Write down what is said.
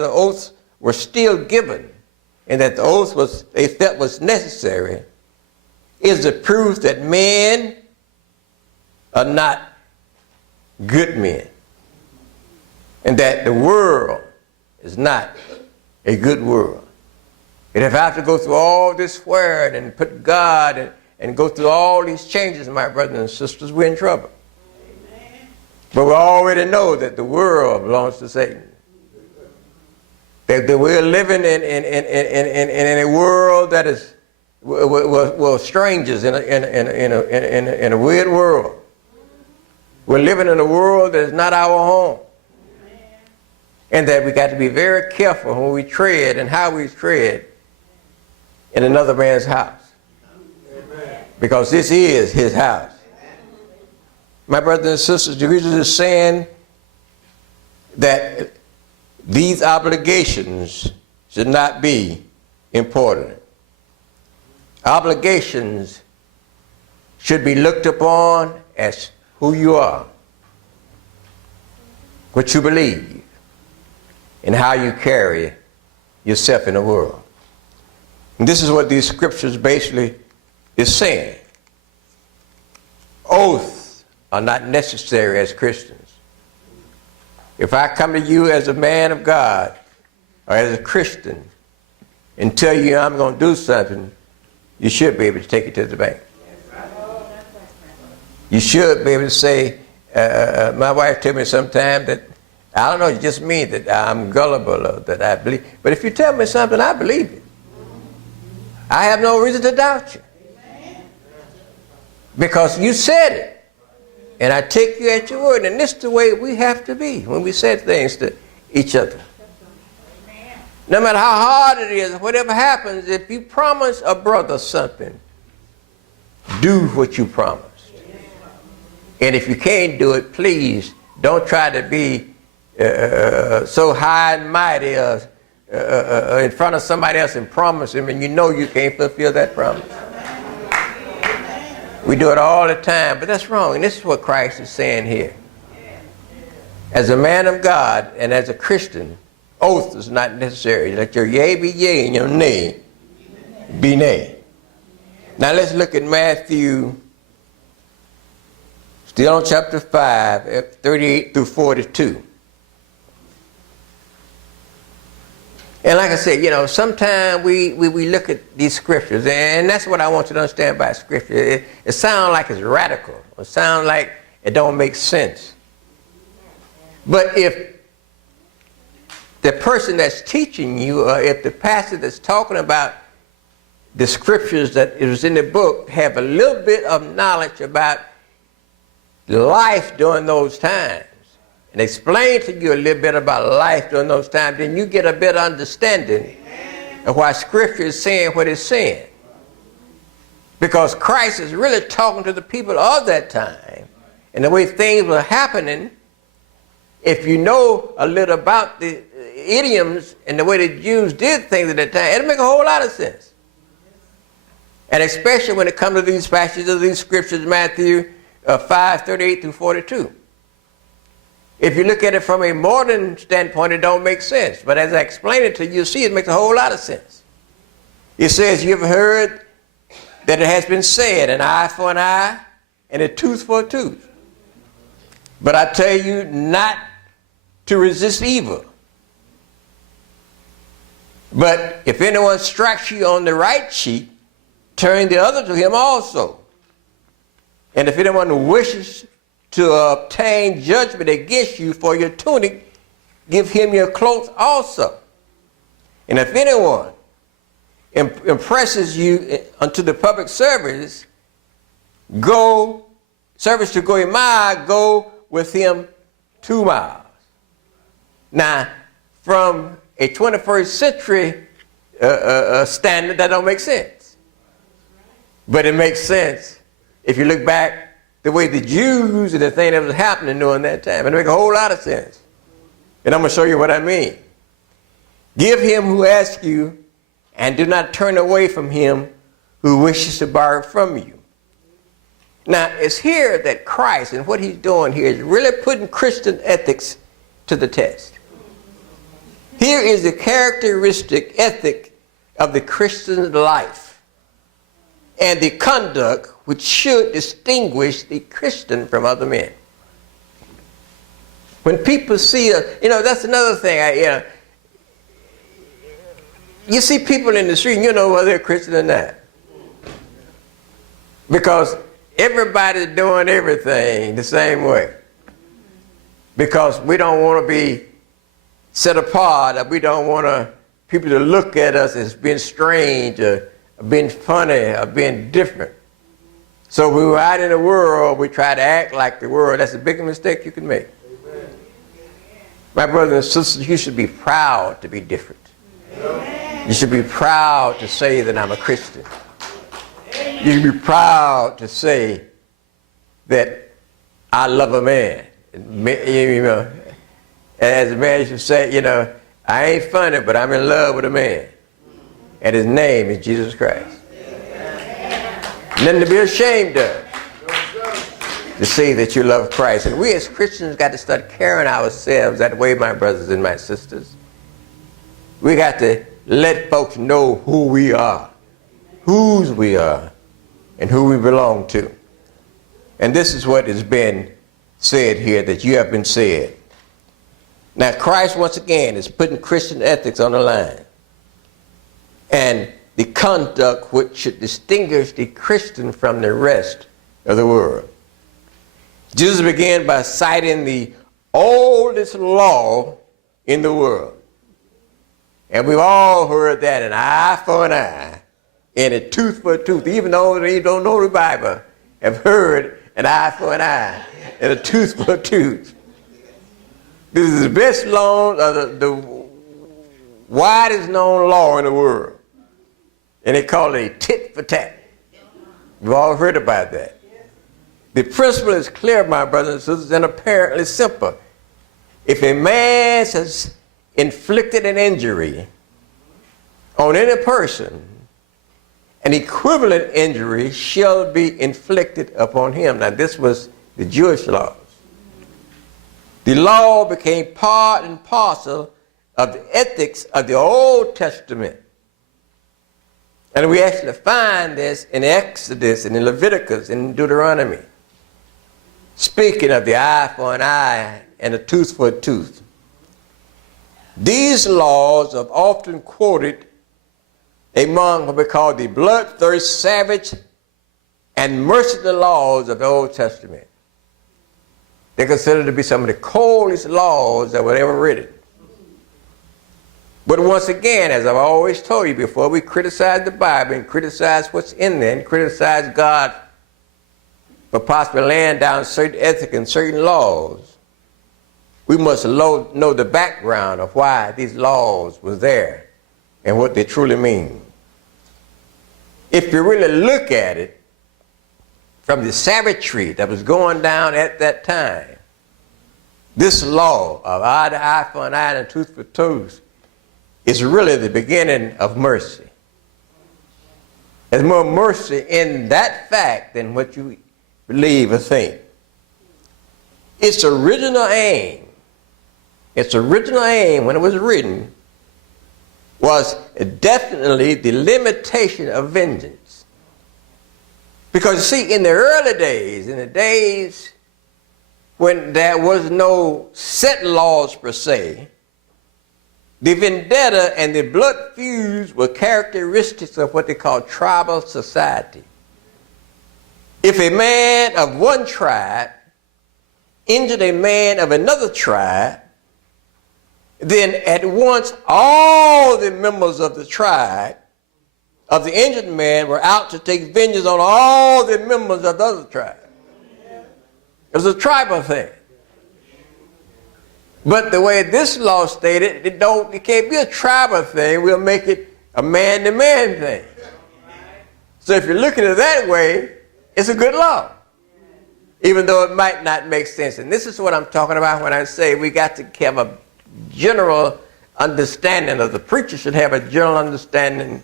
the oaths were still given and that the oath was, they felt was necessary, is the proof that men are not good men and that the world is not a good world. And if I have to go through all this swearing and put God and go through all these changes, my brothers and sisters, we're in trouble. Amen. But we already know that the world belongs to Satan. That we're living in a world that is, we're strangers in a weird world. We're living in a world that is not our home. And that we got to be very careful when we tread and how we tread in another man's house. Amen. Because this is his house. Amen. My brothers and sisters, Jesus is saying that these obligations should not be important. Obligations should be looked upon as who you are, what you believe, and how you carry yourself in the world. And this is what these scriptures basically is saying. Oaths are not necessary as Christians. If I come to you as a man of God or as a Christian and tell you I'm going to do something, you should be able to take it to the bank. You should be able to say, my wife told me sometime that, I don't know, it just means that I'm gullible or that I believe. But if you tell me something, I believe it. I have no reason to doubt you. Because you said it. And I take you at your word. And this is the way we have to be when we say things to each other. No matter how hard it is, whatever happens, if you promise a brother something, do what you promised. And if you can't do it, please don't try to be so high and mighty in front of somebody else and promise him, and you know you can't fulfill that promise. We do it all the time, but that's wrong. And this is what Christ is saying here. As a man of God and as a Christian, oath is not necessary. Let your yea be yea and your nay be nay. Now let's look at Matthew, still on chapter 5, 38 through 42. And like I said, you know, sometimes we look at these scriptures, and that's what I want you to understand about scripture. It sounds like it's radical. It sounds like it don't make sense. But if the person that's teaching you, or if the pastor that's talking about the scriptures that is in the book have a little bit of knowledge about life during those times, and explain to you a little bit about life during those times, then you get a better understanding of why Scripture is saying what it's saying. Because Christ is really talking to the people of that time, and the way things were happening. If you know a little about the idioms and the way the Jews did things at that time, it'll make a whole lot of sense. And especially when it comes to these passages of these scriptures, Matthew 5, 38 through 42. If you look at it from a modern standpoint, it don't make sense. But as I explain it to you, you'll see it makes a whole lot of sense. It says, you've heard that it has been said, an eye for an eye and a tooth for a tooth. But I tell you not to resist evil. But if anyone strikes you on the right cheek, turn the other to him also. And if anyone wishes to obtain judgment against you for your tunic, give him your clothes also. And if anyone impresses you unto the public service to go a mile, go with him 2 miles. Now, from a 21st century standard, that don't make sense. But it makes sense if you look back the way the Jews and the thing that was happening during that time. It makes a whole lot of sense. And I'm going to show you what I mean. Give him who asks you, and do not turn away from him who wishes to borrow from you. Now, it's here that Christ and what he's doing here is really putting Christian ethics to the test. Here is the characteristic ethic of the Christian life and the conduct which should distinguish the Christian from other men. When people see us, that's another thing. You see people in the street and you know whether they're Christian or not. Because everybody's doing everything the same way. Because we don't want to be set apart, or we don't want people to look at us as being strange or being funny or being different. So when we're out in the world, we try to act like the world. That's the biggest mistake you can make. Amen. My brothers and sisters, you should be proud to be different. Amen. You should be proud to say that I'm a Christian. Amen. You should be proud to say that I love a man. As a man should say, I ain't funny, but I'm in love with a man. And his name is Jesus Christ. Nothing to be ashamed of, to say that you love Christ. And we as Christians got to start carrying ourselves that way, my brothers and my sisters. We got to let folks know who we are, whose we are, and who we belong to. And this is what has been said here, that you have been said. Now Christ, once again, is putting Christian ethics on the line. And the conduct which should distinguish the Christian from the rest of the world. Jesus began by citing the oldest law in the world. And we've all heard that, an eye for an eye and a tooth for a tooth. Even though they don't know the Bible, have heard an eye for an eye and a tooth for a tooth. This is the best law, the widest known law in the world. And they call it a tit for tat. We've all heard about that. The principle is clear, my brothers and sisters, and apparently simple. If a man has inflicted an injury on any person, an equivalent injury shall be inflicted upon him. Now, this was the Jewish laws. The law became part and parcel of the ethics of the Old Testament. And we actually find this in Exodus and in Leviticus and in Deuteronomy. Speaking of the eye for an eye and a tooth for a tooth. These laws are often quoted among what we call the bloodthirsty, savage, and merciless laws of the Old Testament. They're considered to be some of the coldest laws that were ever written. But once again, as I've always told you before, we criticize the Bible and criticize what's in there and criticize God for possibly laying down certain ethics and certain laws. We must know the background of why these laws were there and what they truly mean. If you really look at it from the savagery that was going down at that time, this law of eye for an eye and a tooth for a tooth is really the beginning of mercy. There's more mercy in that fact than what you believe or think. Its original aim when it was written was definitely the limitation of vengeance. Because you see, in the early days, in the days when there was no set laws per se, the vendetta and the blood feuds were characteristics of what they call tribal society. If a man of one tribe injured a man of another tribe, then at once all the members of the tribe of the injured man were out to take vengeance on all the members of the other tribe. It was a tribal thing. But the way this law stated, it can't be a tribal thing. We'll make it a man-to-man thing. So if you're looking at it that way, it's a good law, even though it might not make sense. And this is what I'm talking about when I say we got to have a general understanding, or the preacher should have a general understanding